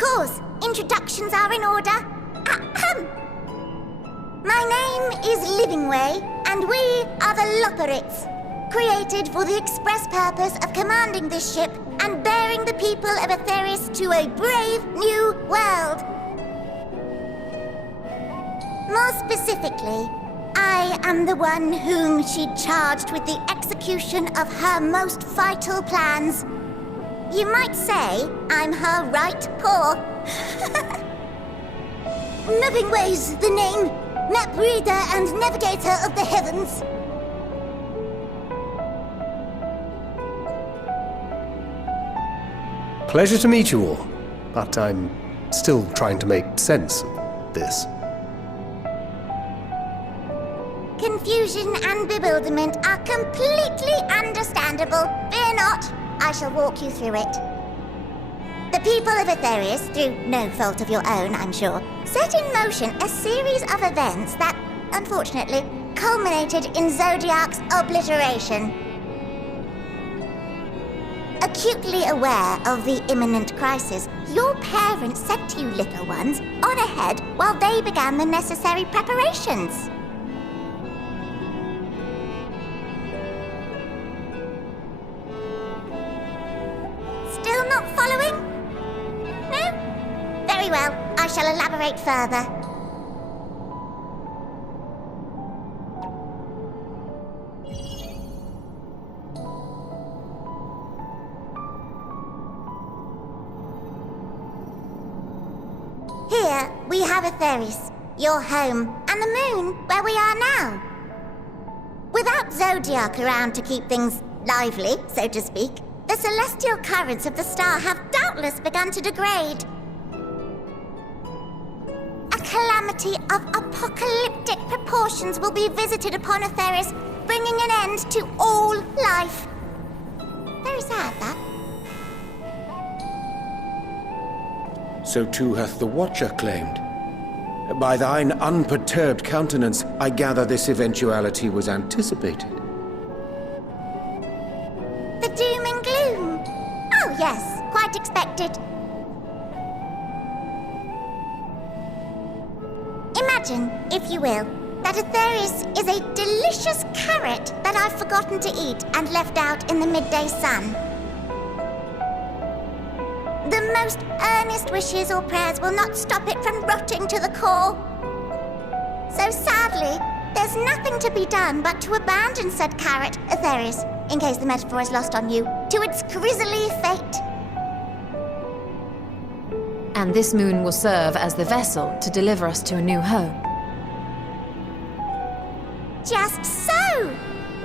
course, introductions are in order. Ahem. My name is Livingway, and we are the Loporits, created for the express purpose of commanding this ship and bearing the people of Etheris to a brave new world. More specifically, I am the one whom she charged with the execution of her most vital plans. You might say I'm her right paw. Livingway's the name, map reader and navigator of the heavens. Pleasure to meet you all, but I'm still trying to make sense of this. Confusion and bewilderment are completely understandable. Fear not, I shall walk you through it. The people of Etheris, through no fault of your own, I'm sure, set in motion a series of events that, unfortunately, culminated in Zodiac's obliteration. Acutely aware of the imminent crisis, your parents sent you little ones on ahead while they began the necessary preparations. Still not following? No? Very well, I shall elaborate further. Here, we have Etheris, your home, and the moon, where we are now. Without Zodiac around to keep things lively, so to speak, the celestial currents of the star have doubtless begun to degrade. A calamity of apocalyptic proportions will be visited upon Etheris, bringing an end to all life. Very sad, that. So too hath the Watcher claimed. By thine unperturbed countenance, I gather this eventuality was anticipated. The doom and gloom? Oh yes, quite expected. Imagine, if you will, that Etheris is a delicious carrot that I've forgotten to eat and left out in the midday sun. The most earnest wishes or prayers will not stop it from rotting to the core. So sadly, there's nothing to be done but to abandon said carrot, Etheris, in case the metaphor is lost on you, to its grisly fate. And this moon will serve as the vessel to deliver us to a new home. Just so!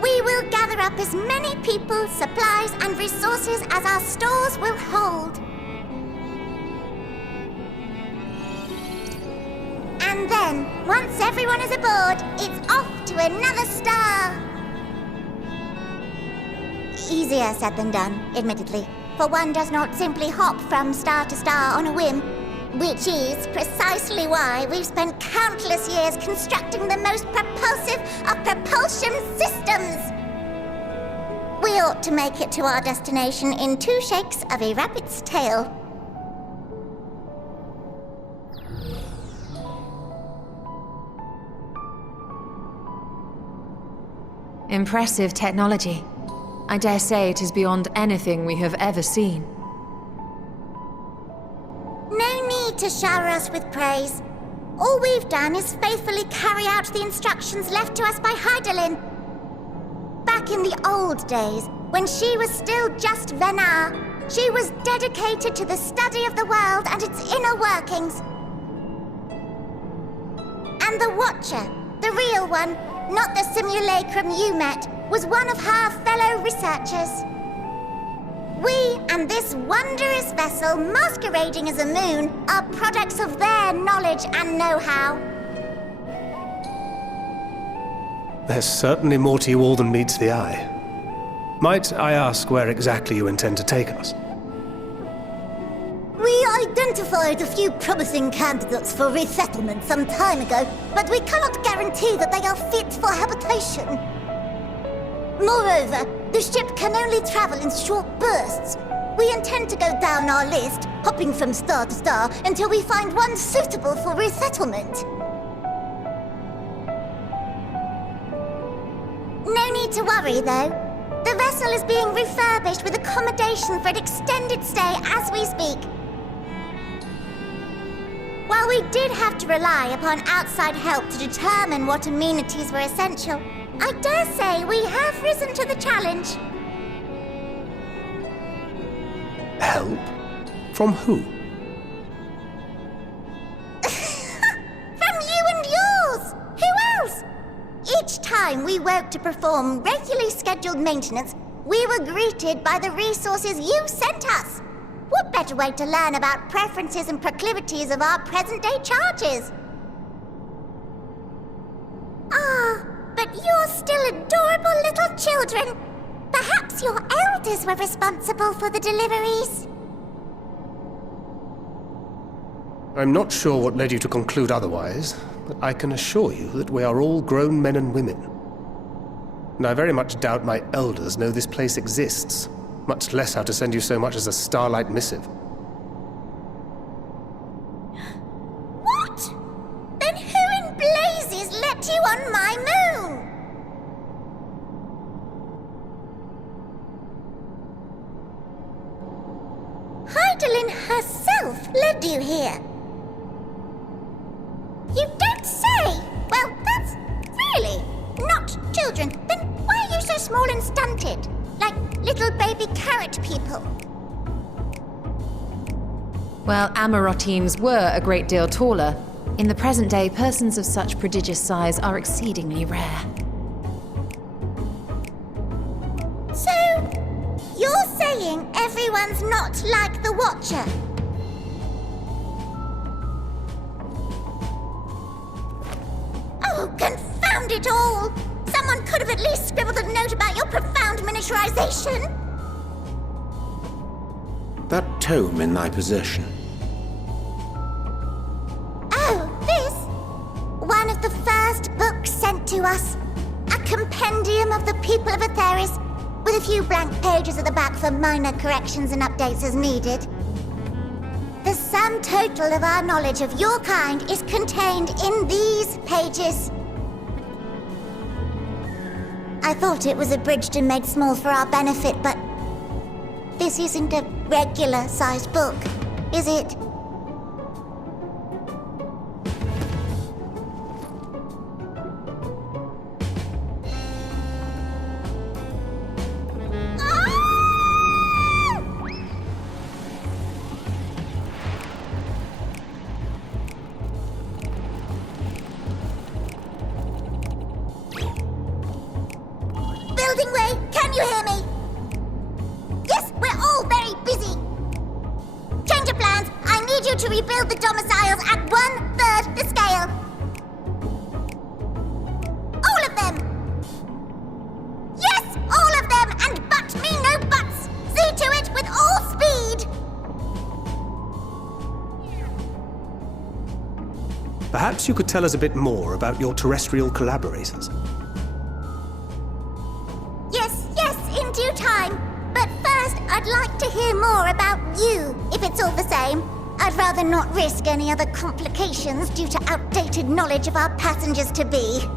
We will gather up as many people, supplies, and resources as our stores will hold. And then, once everyone is aboard, it's off to another star. Easier said than done, admittedly, for one does not simply hop from star to star on a whim, which is precisely why we've spent countless years constructing the most propulsive of propulsion systems. We ought to make it to our destination in 2 shakes of a rabbit's tail. Impressive technology. I dare say it is beyond anything we have ever seen. No need to shower us with praise. All we've done is faithfully carry out the instructions left to us by Heidelin. Back in the old days, when she was still just Venar, she was dedicated to the study of the world and its inner workings. And the Watcher, the real one, not the simulacrum you met, was one of her fellow researchers. We and this wondrous vessel masquerading as a moon are products of their knowledge and know-how. There's certainly more to you all than meets the eye. Might I ask where exactly you intend to take us? We identified a few promising candidates for resettlement some time ago, but we cannot guarantee that they are fit for habitation. Moreover, the ship can only travel in short bursts. We intend to go down our list, hopping from star to star until we find one suitable for resettlement. No need to worry, though. The vessel is being refurbished with accommodation for an extended stay as we speak. While we did have to rely upon outside help to determine what amenities were essential, I dare say we have risen to the challenge. Help? From who? From you and yours! Who else? Each time we woke to perform regularly scheduled maintenance, we were greeted by the resources you sent us. What better way to learn about preferences and proclivities of our present-day charges? Ah, but you're still adorable little children. Perhaps your elders were responsible for the deliveries. I'm not sure what led you to conclude otherwise, but I can assure you that we are all grown men and women. And I very much doubt my elders know this place exists, much less how to send you so much as a starlight missive. What? Then who in blazes let you on my moon? Heidelin herself led you here. You don't say! Well, that's really not children. Then why are you so small and stunted? Like little baby carrot people. Well, Amarotines were a great deal taller. In the present day, persons of such prodigious size are exceedingly rare. So, you're saying everyone's not like the Watcher? Oh, confound it all! Someone could have at least scribbled a note about your profound miniaturization. That tome in thy possession. Oh, this? One of the first books sent to us. A compendium of the people of Aetheris, with a few blank pages at the back for minor corrections and updates as needed. The sum total of our knowledge of your kind is contained in these pages. I thought it was abridged and made small for our benefit, but this isn't a regular-sized book, is it? Building way, can you hear me? Yes, we're all very busy. Change of plans. I need you to rebuild the domiciles at 1/3 the scale. All of them. Yes, all of them, and but me no buts. See to it with all speed. Perhaps you could tell us a bit more about your terrestrial collaborators. Yes, in due time. But first, I'd like to hear more about you, if it's all the same. I'd rather not risk any other complications due to outdated knowledge of our passengers-to-be.